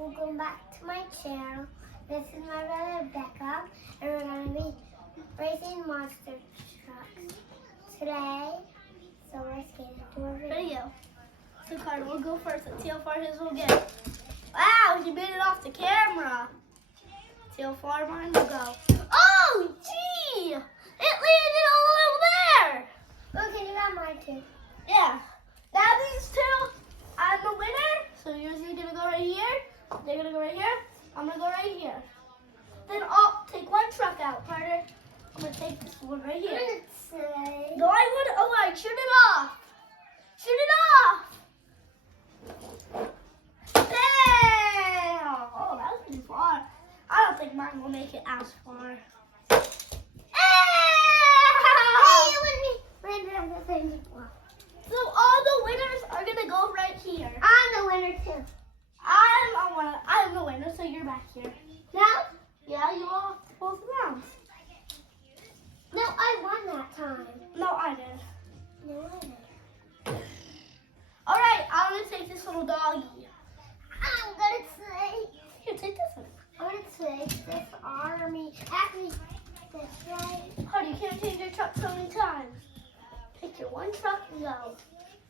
welcome back to my channel. This is my brother Becca, and we're going to be racing monster trucks today. So let's get into our video. So Carter will go first. Let's see how far his will get. Wow, he made it off the camera. See how far mine will go. Oh, gee! It landed all the way over there. Oh, can you grab mine too? Yeah. Now these two, I'm the winner. So yours is gonna go right here. They're gonna go right here. I'm gonna go right here. Then I'll take one truck out, Carter. I'm gonna take this one right here. No, I would. Oh, right. Shoot it off. Shoot it off. Bam! Oh, that was pretty far. I don't think mine will make it as far. Hey, you and me landed on the same spot. So all the winners are gonna go right here. I'm the winner too. I'm the winner, so you're back here. No? Yeah, you lost both rounds. No, I won that time. No, I did. No, I didn't. All right, I'm gonna take this little doggy. I'm gonna say. Here, take this one. I'm gonna take this army. Actually, this right. Cardi, you can't change your truck so many times. Pick your one truck and go.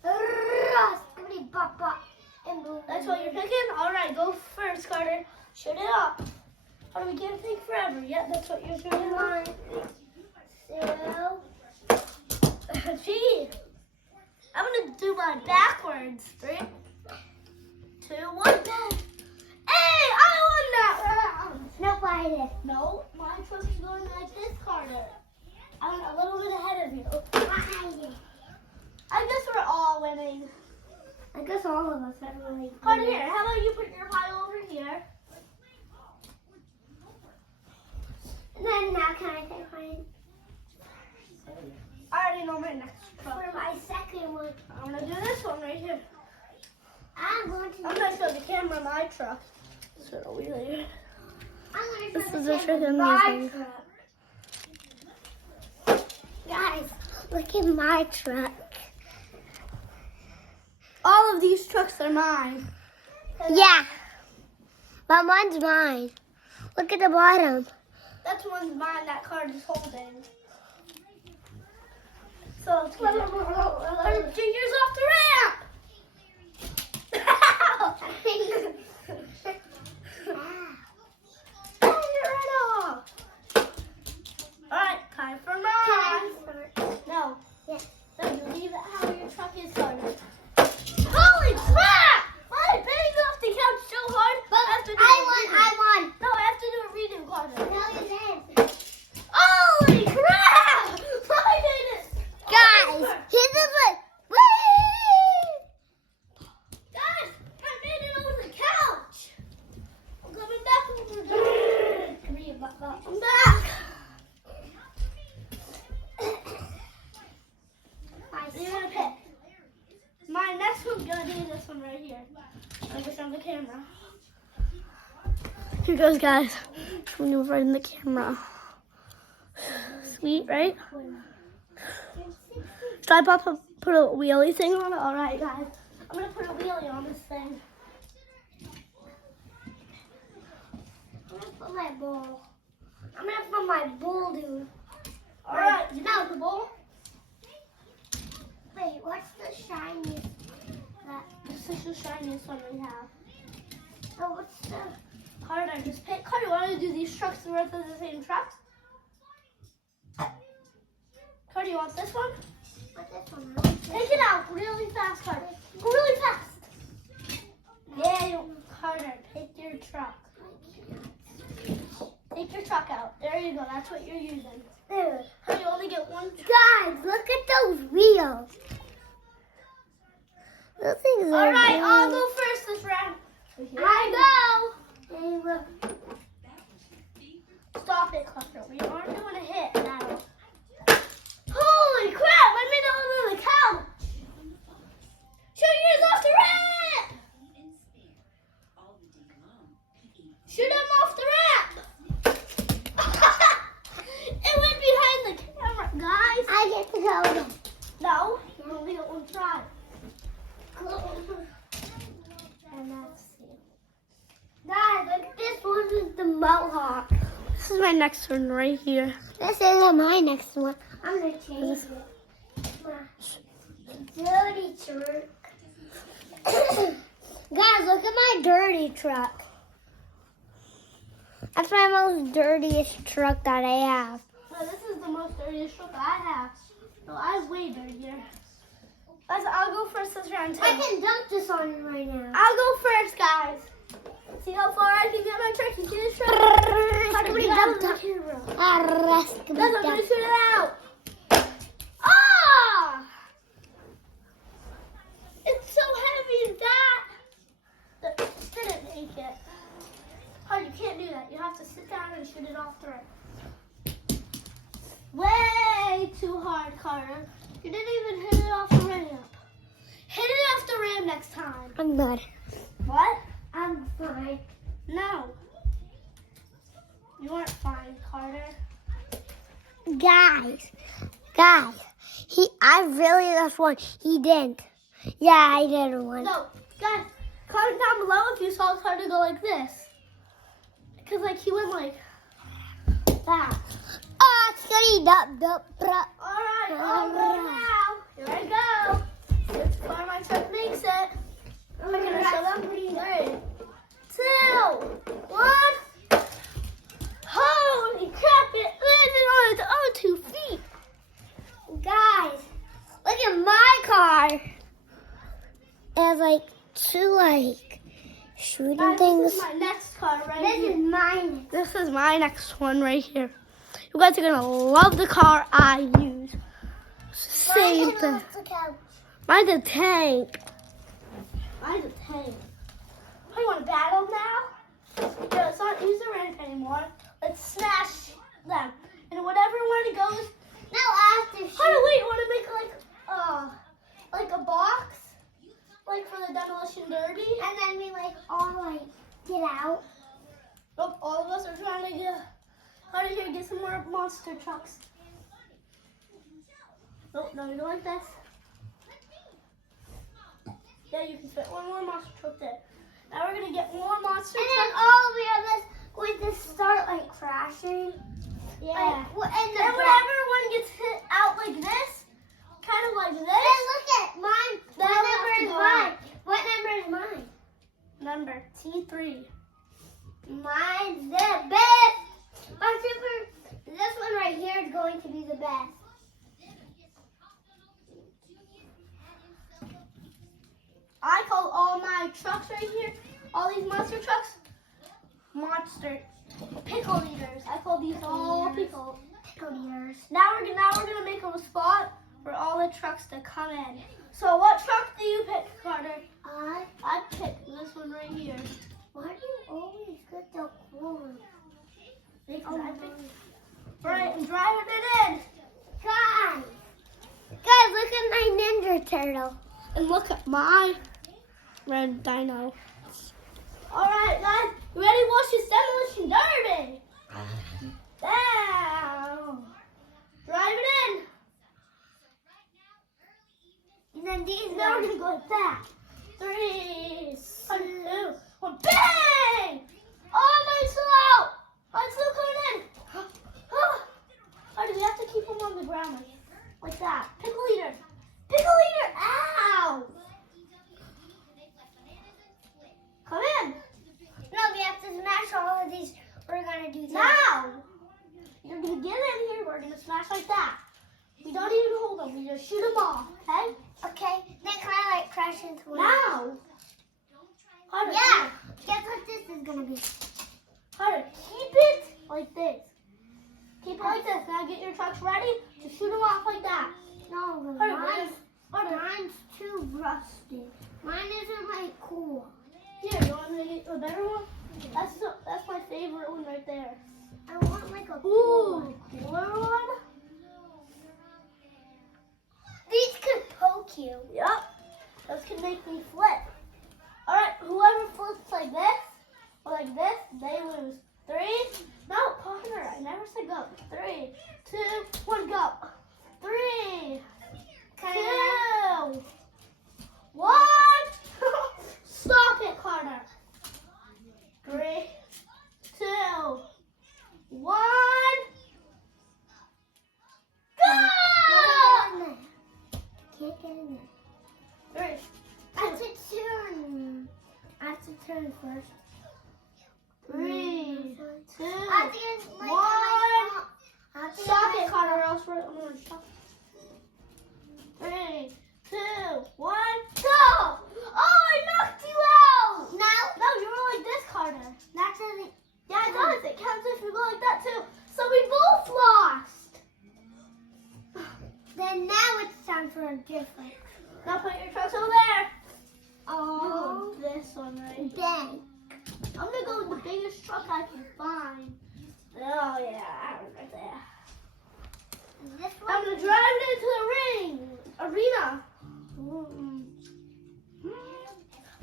Skibbity bop bop. And boom. That's what you're picking? All right, go first, Carter. Shoot it up. Carter, we can't think forever. Yeah, that's what you're doing. 1, 2. Gee. I'm going to do mine backwards. 3, 2, 1, go. Hey, I won that round. No, I did. No, my truck is going like this, Carter. I'm a little bit ahead of you. I did. I guess we're all winning. I guess all of us are really. Carter, here, how about you put your pile over here? And then now can I take mine I already know my next truck. for my second one? I'm going to do this one right here. I'm going I'm to. going to show the camera my truck. So it'll be later. I'm going This to. is a trick I'm my using. truck. Guys, look at my truck. All of these trucks are mine. Yeah, but mine's mine. Look at the bottom. That's one's mine that card is holding. So let's get it. Fingers off the ramp! Get right off. Alright, time for mine. No. Yes. No, you leave it how your truck is started. Holy crap! I banged off the couch so hard. I have to do a redo. I won. No, I have to do a redo, Carter. No, you didn't. Holy crap! I did it! Guys, here's the one. Whee! Guys, I made it over the couch. I'm coming back over there. Come here, Buck. I'm back. You're gonna pick. My next one's gonna be this one right here. I'll just on the camera. Here goes, guys. Coming over in the camera. Sweet, right? Should I put a wheelie thing on it? All right, guys. I'm gonna put a wheelie on this thing. I'm gonna put my bowl. I'm gonna put my bowl, dude. All right, you know the bowl. Wait, what's the shiniest? This is the shiniest one we have. Oh, what's the? Carter, just pick. Carter, want to do these trucks the rest of the same trucks? Carter, you want this one? What's this one? Take it out really fast, Carter. Go really fast. Yeah, Carter, pick your truck. Take your truck out. There you go. That's what you're using. There. Carter, you only get one truck. Guys, look at those wheels. Those things are All right, big. I'll go first this round. So here I go. Hey, look. Stop it, Carter. We aren't doing a hit now. Holy crap! I made it over the couch. Shoot yours off the ramp. Shoot him off the ramp. It went behind the camera, guys. I get to go again. No, you only get one try. And that's it. This one is the Mohawk. This is my next one right here. This isn't my next one. I'm gonna change it. Dirty truck. Guys, look at my dirty truck. That's my most dirtiest truck that I have. Well, this is the most dirtiest truck I have. No, I have way dirtier. Guys, I'll go first this round too. I can dump this on you right now. I'll go first, guys. See how far I can get my truck? You see this truck? How do we dump the camera? Guys, I'm gonna shoot it out. Ah! It's so heavy that didn't make it. Oh, you can't do that. You have to sit down and shoot it off the ramp. Way too hard, Carter. You didn't even hit it off the ramp. Hit it off the ramp next time. I'm good. What? I'm fine. No. You aren't fine, Carter. Guys, I really just won. He didn't. Yeah, I did one. No, guys, comment down below if you saw Carter go like this. Because, like, he went like that. Oh, scary, dup. Alright, I'll go now. Here I go. This is where my truck makes it. I'm going to show them 3, 2, 1. Holy crap, it landed on its own 2 feet. Guys, look at my car. It has like 2 shooting Guys, things. this is my next car right This here. is mine. This is my next one right here. You guys are gonna love the car I use. Same thing. Mine's a tank. Mine's a tank. Oh, you want to battle now? No, let's not use the rank anymore. Let's smash them. And whatever one goes. No, after Oh, no, wait, you want to make like a box? Like for the demolition derby? And then we all get out. Nope, all of us are trying to get out of here and get some more monster trucks. Nope, no, you go like this. Yeah, you can fit one more monster truck there. Now we're gonna get more monster And then trucks. all of us going to start crashing. Yeah. And And whenever one gets hit out like this, kind of like this. Then look at mine. Then What I'll number have to is go mine? out. What number is mine? Number T3. Mine's the best. This one right here is going to be the best. I call all my trucks right here, all these monster trucks, monster pickle eaters. I call these all pickle eaters. Now we're gonna make a spot for all the trucks to come in. So what truck do you pick, Carter? I picked this one right here. Why do you always get the corn? Because I picked. Right, and driving it in. Guys, look at my Ninja Turtle. And look at my red dino. Alright guys, you ready to watch this demolition derby? Down. Drive it in. And then these Now we're gonna go like that. 3, 2, 1, bang! Oh, mine's slow! Mine's still coming in. Oh, do we have to keep them on the ground like that? Pickle eater. Pickle eater, ow! Come in. No, we have to smash all of these. We're gonna do that. Now! You're gonna get in here, we're gonna smash like that. We don't even hold them, we just shoot them off, okay? Okay, then can I crash into one? Now! Carter, Yeah. Guess what this is gonna be? Carter, keep it like this. Keep it like this. Now get your trucks ready to shoot them off like that. No, Carter, mine's too rusty. Mine isn't cool. Here, you want me to get a better one? That's my favorite one right there. I want a Ooh, cooler one? These could poke you. Yep. Those can make me flip. Alright, whoever flips like this or like this, they lose. 3. No, Connor, I never said go. 3, 2, 1, go. 3, 2, 1. Stop it, Connor. 3, can't get in there. 3, I have to turn. I have to turn first. 3, 2, I have to get like 1. I have to Stop get it, Connor, or else I'm going to stop. 3, 2, 1, go! Oh, I knocked you out! No, you were like this, Carter. That doesn't. Yeah, it does. It counts if you go like that, too. So we both lost. Then now it's time for a different. Now put your trucks over there. Oh, This one right. dang. I'm going to go with the biggest truck I can find. Oh, yeah, that one right there. This I'm one. going to drive it into the arena.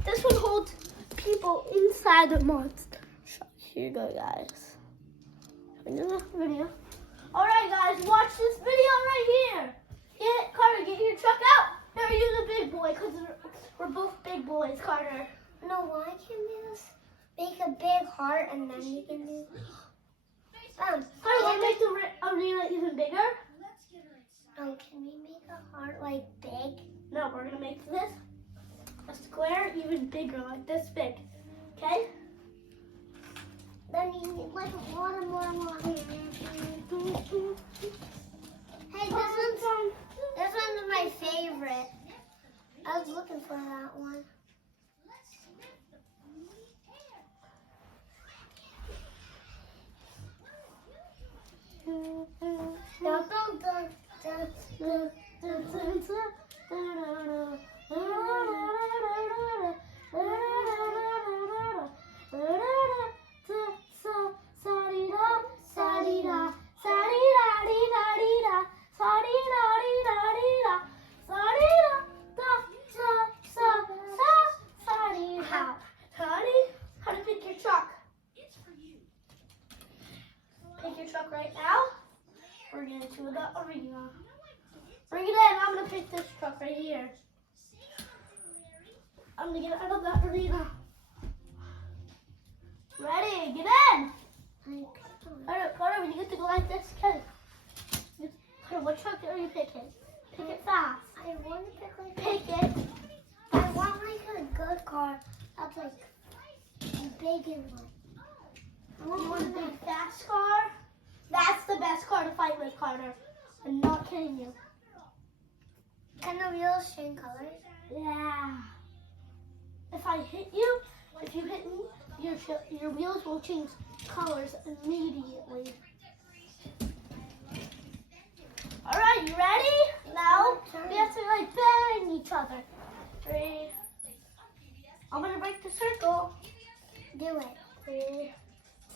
This one holds people inside the monster. Here you go, guys. Video. All right, guys, watch this video right here. Carter, get your truck out. Here, you're the big boy, because we're both big boys, Carter. No, why can't we just make a big heart and then you can do. Carter, want to make the arena even bigger? Oh, can we make a heart like big? No, we're gonna make this a square even bigger, like this big. Okay? Then you need like more. Hey, this one's my favorite. I was looking for that one. Dun, dun, dun, dun, dun, dun, dun. How to pick your truck? Pick your truck right now. We're going to the arena. Bring it in. I'm going to pick this truck right here. I'm going to get out of that arena. Ready? Get in. Carter, when you get to go like this, okay. Carter, what truck are you picking? Pick it fast. I want to pick like Pick it. I want like a good car. That's like a big and one. I You want want a one that. big fast car? That's the best car to fight with, Carter. I'm not kidding you. Can the wheels change colors? Yeah. If I hit you, if you hit me, your wheels will change colors immediately. All right, you ready? Now we have to like bang each other. 3. I'm gonna break the circle. Do it. 3,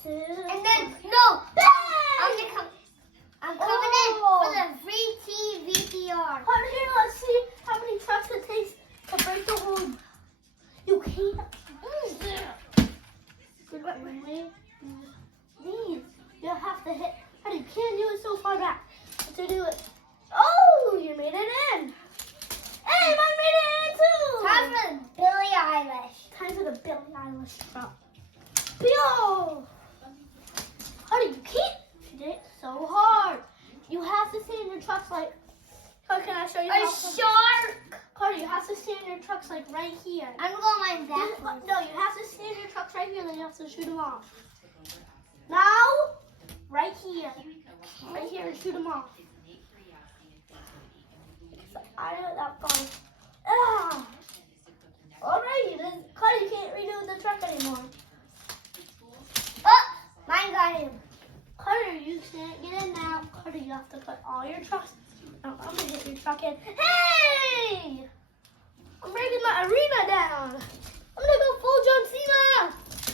2. And then no. Bang! I'm coming in for the free TVPR. Carter, here, let's see how many trucks it takes to break the whole. You can't. These. You have to hit. How you can't do it so far back. To do it. Oh, you made it in. Hey, I made it in too. Time for Billie Eilish. Time for the Billie Eilish truck. Bill. Honey, you can't hit it so hard. You have to stay in your trucks like. Carter, can I show you? A shark. Carter, you have to stay in your trucks like right here. I'm going backwards. No, you have to stay in your trucks right here, then you have to shoot them off. Now, right here. Right here and shoot them off. So I know that fun. Ah! Alrighty, then Carter, you can't redo the truck anymore. Oh, mine got him. Carter, you can't get in now. Carter, you have to put all your trucks. No, I'm gonna hit your truck in. Hey! I'm breaking my arena down. I'm gonna go full John Cena.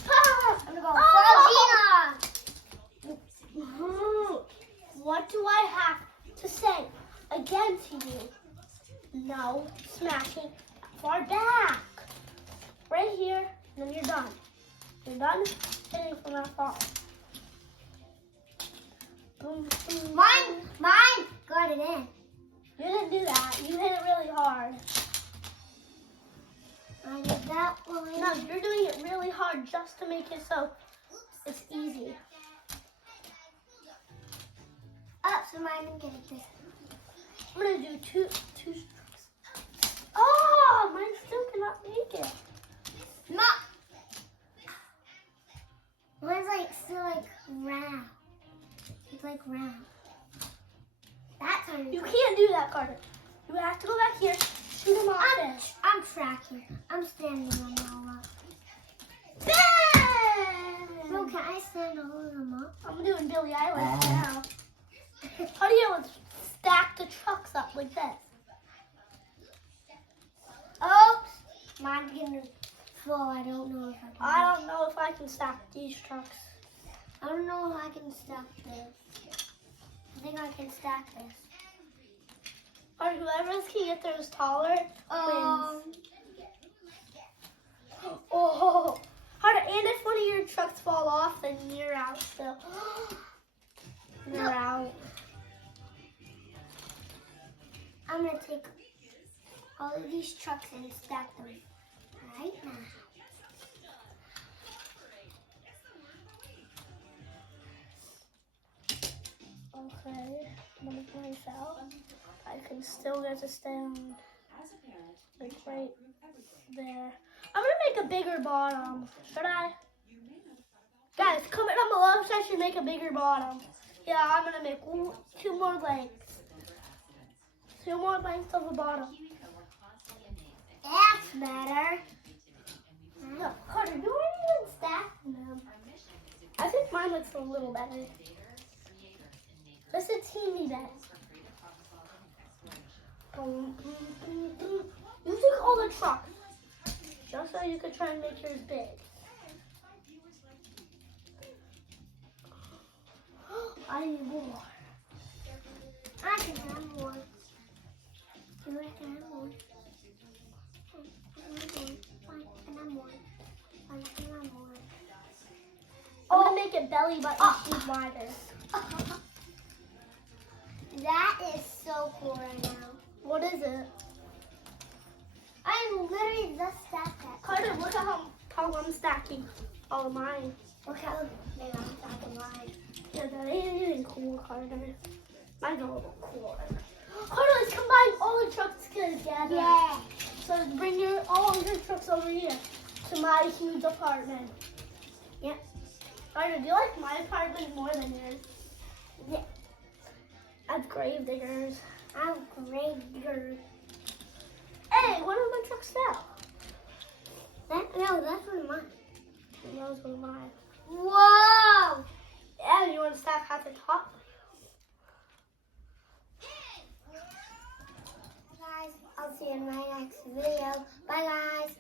Ah! I'm gonna go Oh! Frogina. What do I have to say again to you? No smashing far back. Right here, and then you're done. You're done hitting from that far. Boom, boom. Mine got it in. You didn't do that. You hit it really hard. I did that one. No, you're doing it really hard just to make it so it's easy. Oh, so mine didn't get it. I'm gonna do two strokes. Carter. You have to go back here. Shoot him off there. I'm tracking. I'm standing on Noah. Bam! No, can I stand and hold him up? I'm doing Billie Eilish now. How do you stack the trucks up like that? Oops! Mine's gonna fall. I don't know if I can. I don't know if I can stack these trucks. I don't know if I can stack this. I think I can stack this. Or whoever can get theirs taller wins. Oh, Harder, and if one of your trucks fall off, then you're out still. You're out. I'm gonna take all of these trucks and stack them right now. Okay, I'm gonna place out. I can still get to stand like right there. I'm gonna make a bigger bottom. Should I? Guys, comment down below if I should make a bigger bottom. Yeah, I'm gonna make 2 more lengths. 2 more lengths of a bottom. That's better. No, Carter, you weren't even stacking them. I think mine looks a little better. Just a teeny bit. You took all the trucks. Just so you could try and make yours big. I need more. I can have more. You reckon have more? I'm gonna make it belly button shoes wider. That is so cool right now. What is it? I literally just stacked that. Carter, look at how I'm stacking all of mine. Look how big I'm stacking mine. Yeah, that ain't even cool, Carter. Mine's a little cooler. Carter, let's combine all the trucks together. Yeah. So bring all of your trucks over here to my huge apartment. Yep. Carter, do you like my apartment more than yours? Yeah. I have grave diggers. I'm great. Hey, one of my trucks fell. No, that's one of mine. That was one of mine. Whoa! Yeah, you want to stack at the top? Guys, I'll see you in my next video. Bye, guys.